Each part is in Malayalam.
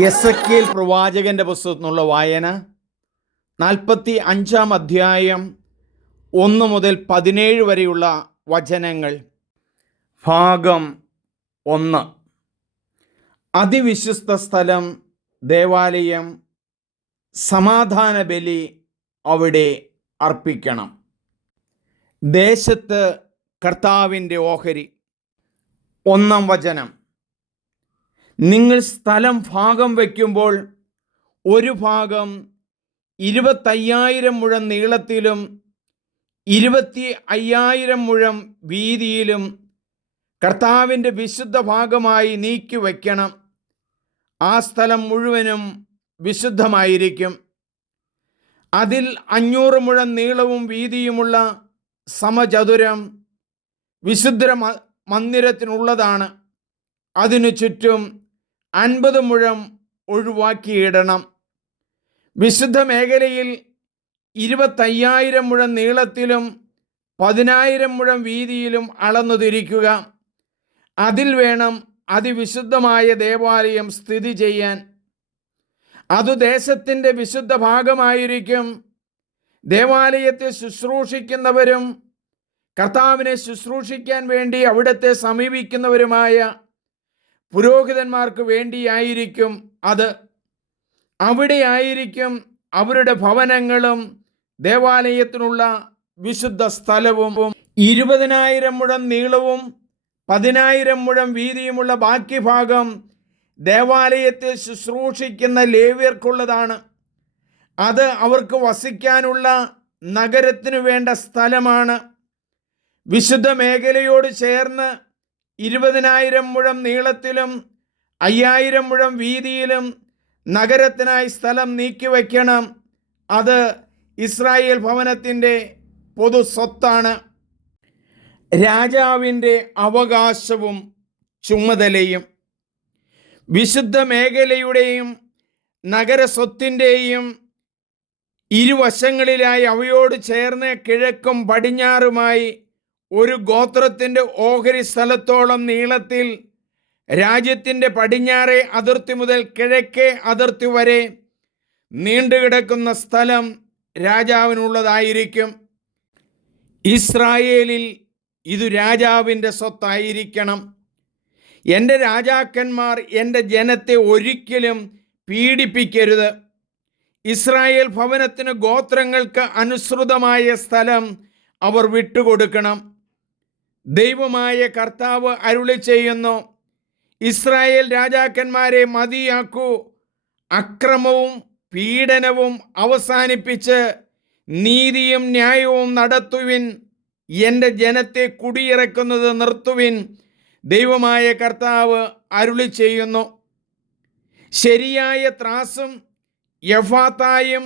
എസെക്കിയേൽ പ്രവാചകന്റെ പുസ്തകത്തിൽ നിന്നുള്ള വായന 45-ാം അധ്യായം 1 മുതൽ 17 വരെയുള്ള വചനങ്ങൾ. ഭാഗം 1. അതിവിശുദ്ധ സ്ഥലം, ദേവാലയം, സമാധാന ബലി അവിടെ അർപ്പിക്കണം. ദേശത്ത് കർത്താവിൻ്റെ ഓഹരി. 1-ാം വചനം. നിങ്ങൾ സ്ഥലം ഭാഗം വയ്ക്കുമ്പോൾ ഒരു ഭാഗം 25,000 മുഴം നീളത്തിലും 25,000 മുഴം വീതിയിലും കർത്താവിൻ്റെ വിശുദ്ധ ഭാഗമായി നീക്കി വയ്ക്കണം. ആ സ്ഥലം മുഴുവനും വിശുദ്ധമായിരിക്കും. അതിൽ 500 മുഴം നീളവും വീതിയുമുള്ള സമചതുരം വിശുദ്ധ മന്ദിരത്തിനുള്ളതാണ്. അതിനു ചുറ്റും 50 മുഴം ഒഴിവാക്കിയിടണം. വിശുദ്ധ മേഖലയിൽ 25,000 മുഴം നീളത്തിലും 10,000 മുഴം വീതിയിലും അളന്നു തിരിക്കുക. അതിൽ വേണം അതിവിശുദ്ധമായ ദേവാലയം സ്ഥിതി ചെയ്യാൻ. അതു ദേശത്തിൻ്റെ വിശുദ്ധ ഭാഗമായിരിക്കും. ദേവാലയത്തെ ശുശ്രൂഷിക്കുന്നവരും കർത്താവിനെ ശുശ്രൂഷിക്കാൻ വേണ്ടി അവിടത്തെ സമീപിക്കുന്നവരുമായ പുരോഹിതന്മാർക്ക് വേണ്ടിയായിരിക്കും അത്. അവിടെയായിരിക്കും അവരുടെ ഭവനങ്ങളും ദേവാലയത്തിനുള്ള വിശുദ്ധ സ്ഥലവും. 20,000 മുഴം നീളവും 10,000 മുഴം വീതിയുമുള്ള ബാക്കി ഭാഗം ദേവാലയത്തെ ശുശ്രൂഷിക്കുന്ന ലേവ്യർക്കുള്ളതാണ്. അത് അവർക്ക് വസിക്കാനുള്ള നഗരത്തിനു വേണ്ട സ്ഥലമാണ്. വിശുദ്ധ മേഖലയോട് ചേർന്ന് 20,000 മുഴം നീളത്തിലും 5,000 മുഴം വീതിയിലും നഗരത്തിനായി സ്ഥലം നീക്കിവയ്ക്കണം. അത് ഇസ്രായേൽ ഭവനത്തിൻ്റെ പൊതു സ്വത്താണ്. രാജാവിൻ്റെ അവകാശവും ചുമതലയും. വിശുദ്ധ മേഖലയുടെയും നഗരസ്വത്തിൻ്റെയും ഇരുവശങ്ങളിലായി അവയോട് ചേർന്ന് കിഴക്കും പടിഞ്ഞാറുമായി ഒരു ഗോത്രത്തിൻ്റെ ഓഹരി സ്ഥലത്തോളം നീളത്തിൽ രാജ്യത്തിൻ്റെ പടിഞ്ഞാറേ അതിർത്തി മുതൽ കിഴക്കേ അതിർത്തി വരെ നീണ്ടുകിടക്കുന്ന സ്ഥലം രാജാവിനുള്ളതായിരിക്കും. ഇസ്രായേലിൽ ഇതു രാജാവിൻ്റെ സ്വത്തായിരിക്കണം. എൻ്റെ രാജാക്കന്മാർ എൻ്റെ ജനത്തെ ഒരിക്കലും പീഡിപ്പിക്കരുത്. ഇസ്രായേൽ ഭവനത്തിന് ഗോത്രങ്ങൾക്ക് അനുസൃതമായ സ്ഥലം അവർ വിട്ടുകൊടുക്കണം. ദൈവമായ കർത്താവ് അരുളി ചെയ്യുന്നു, ഇസ്രായേൽ രാജാക്കന്മാരെ മതിയാക്കൂ. അക്രമവും പീഡനവും അവസാനിപ്പിച്ച് നീതിയും ന്യായവും നടത്തുവിൻ. എൻ്റെ ജനത്തെ കുടിയിറക്കുന്നത് നിർത്തുവിൻ. ദൈവമായ കർത്താവ് അരുളി ചെയ്യുന്നു. ശരിയായ ത്രാസും യഫാത്തായും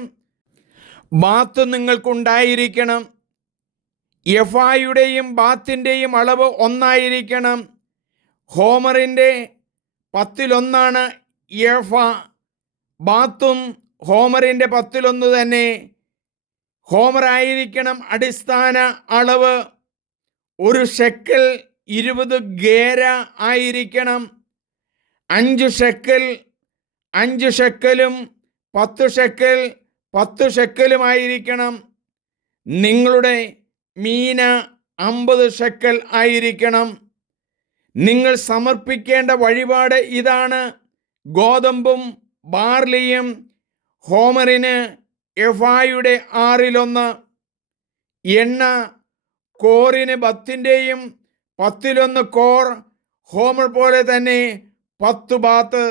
ബാത്ത് നിങ്ങൾക്കുണ്ടായിരിക്കണം. യഫായുടെയും ബാത്തിൻ്റെയും അളവ് ഒന്നായിരിക്കണം. ഹോമറിൻ്റെ 1/10 യഫ. ബാത്തും ഹോമറിൻ്റെ 1/10 തന്നെ. ഹോമറായിരിക്കണം അടിസ്ഥാന അളവ്. 1 ഷെക്കൽ 20 ഗേര ആയിരിക്കണം. 5 ഷെക്കൽ 5 ഷെക്കലും 10 ഷെക്കൽ 10 ഷെക്കലുമായിരിക്കണം. നിങ്ങളുടെ മീന 50 ഷെക്കൽ ആയിരിക്കണം. നിങ്ങൾ സമർപ്പിക്കേണ്ട വഴിപാട് ഇതാണ്: ഗോതമ്പും ബാർലിയും ഹോമറിന് എഫായുടെ 1/6, എണ്ണ കോറിന് ബത്തിൻ്റെയും 1/10 കോർ, ഹോമർ പോലെ തന്നെ 10 ബാത്ത്.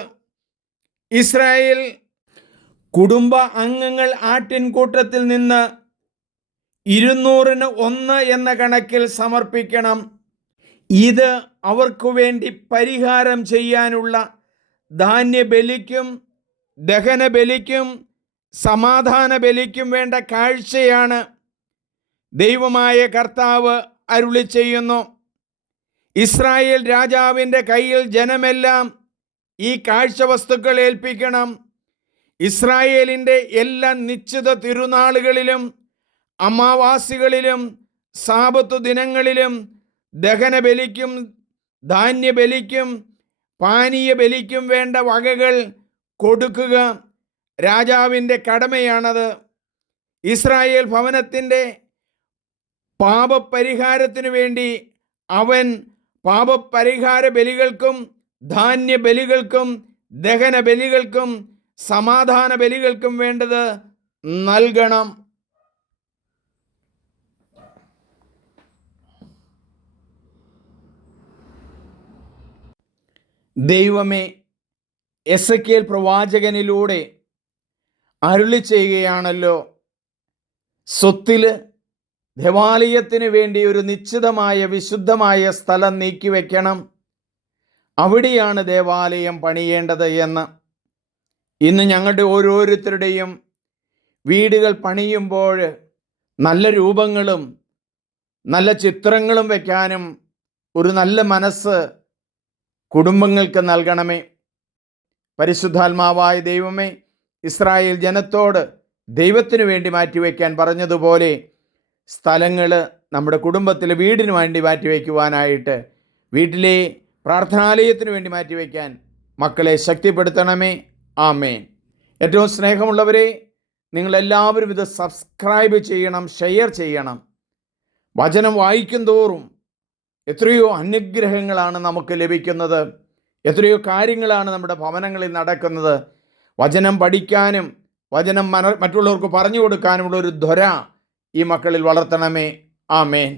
ഇസ്രായേൽ കുടുംബ അംഗങ്ങൾ ആട്ടിൻകൂട്ടത്തിൽ നിന്ന് 200-ന് 1 എന്ന കണക്കിൽ സമർപ്പിക്കണം. ഇത് അവർക്കു വേണ്ടി പരിഹാരം ചെയ്യാനുള്ള ധാന്യബലിക്കും ദഹനബലിക്കും സമാധാന ബലിക്കും വേണ്ട കാഴ്ചയാണ്. ദൈവമായ കർത്താവ് അരുളി ചെയ്യുന്നു, ഇസ്രായേൽ രാജാവിൻ്റെ കയ്യിൽ ജനമെല്ലാം ഈ കാഴ്ചവസ്തുക്കൾ ഏൽപ്പിക്കണം. ഇസ്രായേലിൻ്റെ എല്ലാ നിശ്ചിത തിരുനാളുകളിലും അമാവാസികളിലും സാബത്ത് ദിനങ്ങളിലും ദഹനബലിക്കും ധാന്യബലിക്കും പാനീയ ബലിക്കും വേണ്ട വകകൾ കൊടുക്കുക രാജാവിൻ്റെ കടമയാണത്. ഇസ്രായേൽ ഭവനത്തിൻ്റെ പാപപരിഹാരത്തിനു വേണ്ടി അവൻ പാപപരിഹാര ബലികൾക്കും ധാന്യ ബലികൾക്കും ദഹന ബലികൾക്കും സമാധാന ബലികൾക്കും വേണ്ടത് നൽകണം. ദൈവമേ, എസെക്കിയേൽ പ്രവാചകനിലൂടെ അരുളി ചെയ്യുകയാണല്ലോ, സ്വത്തിൽ ദേവാലയത്തിന് വേണ്ടി ഒരു നിശ്ചിതമായ വിശുദ്ധമായ സ്ഥലം നീക്കിവെക്കണം, അവിടെയാണ് ദേവാലയം പണിയേണ്ടത് എന്ന്. ഇന്ന് ഞങ്ങളുടെ ഓരോരുത്തരുടെയും വീടുകൾ പണിയുമ്പോൾ നല്ല രൂപങ്ങളും നല്ല ചിത്രങ്ങളും വയ്ക്കാനും ഒരു നല്ല മനസ്സ് കുടുംബങ്ങൾക്ക് നൽകണമേ. പരിശുദ്ധാത്മാവായ ദൈവമേ, ഇസ്രായേൽ ജനത്തോട് ദൈവത്തിനു വേണ്ടി മാറ്റിവെക്കാൻ പറഞ്ഞതുപോലെ സ്ഥലങ്ങൾ നമ്മുടെ കുടുംബത്തിലെ വീടിന് വേണ്ടി മാറ്റിവെക്കുവാനായിട്ട്, വീട്ടിലെ പ്രാർത്ഥനാലയത്തിന് വേണ്ടി മാറ്റിവെക്കാൻ മക്കളെ ശക്തിപ്പെടുത്തണമേ. ആമേൻ. ഏറ്റവും സ്നേഹമുള്ളവരെ, നിങ്ങളെല്ലാവരും ഇത് സബ്സ്ക്രൈബ് ചെയ്യണം, ഷെയർ ചെയ്യണം. വചനം വായിക്കും തോറും എത്രയോ അനുഗ്രഹങ്ങളാണ് നമുക്ക് ലഭിക്കുന്നത്, എത്രയോ കാര്യങ്ങളാണ് നമ്മുടെ ഭവനങ്ങളിൽ നടക്കുന്നത്. വചനം പഠിക്കാനും വചനം മറ്റുള്ളവർക്ക് പറഞ്ഞു കൊടുക്കാനുമുള്ള ഒരു ത്വര ഈ മക്കളിൽ വളർത്തണമേ. ആമേൻ.